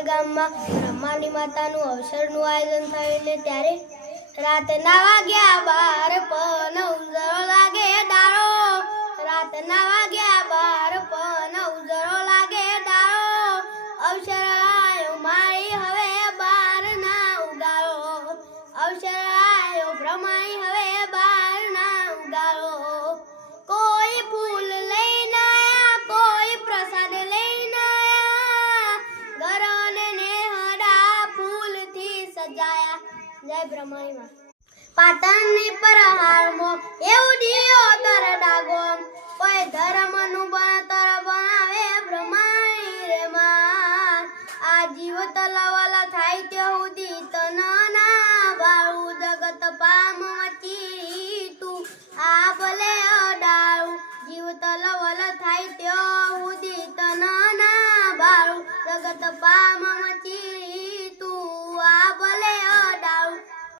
અમારા ગામમાં બ્રહ્માની માતાનું અવસરનું આયોજન થયેલું ત્યારે રાતના વાગ્યા 12 પણ ઉંજરો લાગે ડાળો રાતના વાગ્યા 12 પણ ઉંજરો લાગે ડાળો અવસર આયો મારી હવે બાર ના ઉગાડો અવસર આયો બ્રહ્માની હવે બાર ના ઉગાડો કોઈ ફૂલ લઈને આયા કોઈ પ્રસાદ લઈને આયા ઘરોને નેહડા ફૂલથી સજાયા જય બ્રહ્માની માં પાટણની પરહારમાં એવું દિયો દર ડાગો કોઈ ધર્મનું ભણતર ભણાવે બ્રહ્માણી રે માં આ જીવ તલવલ થાય ત્યાં સુધી તન ના ભાળું જગત પામ મચી તું આ ભલે અડાળું જીવ તલવલ થાય ત્યાં સુધી તન ના ભાળું જગત પામ મચી